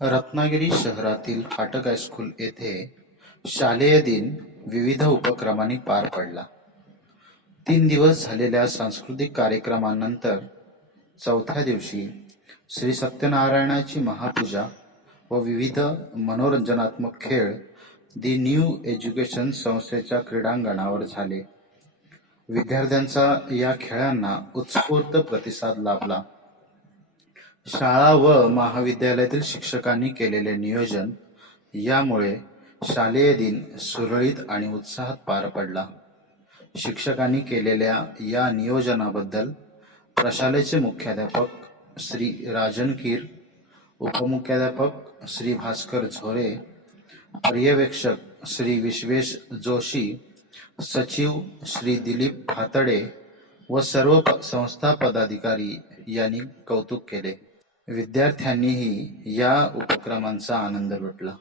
रत्नागिरी शहरातील फाटक हायस्कूल येथे शालेय दिन विविध उपक्रमांनी पार पडला. तीन दिवस झालेल्या सांस्कृतिक कार्यक्रमानंतर चौथ्या दिवशी श्री सत्यनारायणाची महापूजा व विविध मनोरंजनात्मक खेळ दी न्यू एज्युकेशन संस्थेच्या क्रीडांगणावर झाले. विद्यार्थ्यांचा या खेळांना उत्स्फूर्त प्रतिसाद लाभला. शाळा व महाविद्यालयातील शिक्षकांनी केलेले नियोजन यामुळे शालेय दिन सुरळीत आणि उत्साहात पार पडला. शिक्षकांनी केलेल्या या नियोजनाबद्दल प्रशालेचे मुख्याध्यापक श्री राजन कीर उपमुख्याध्यापक श्री भास्कर झोरे पर्यवेक्षक श्री विश्वेश जोशी सचिव श्री दिलीप भातडे व सर्व प- संस्था पदाधिकारी यांनी कौतुक केले. विद्यार्थ्यांनीही या उपक्रमांचा आनंद लुटला.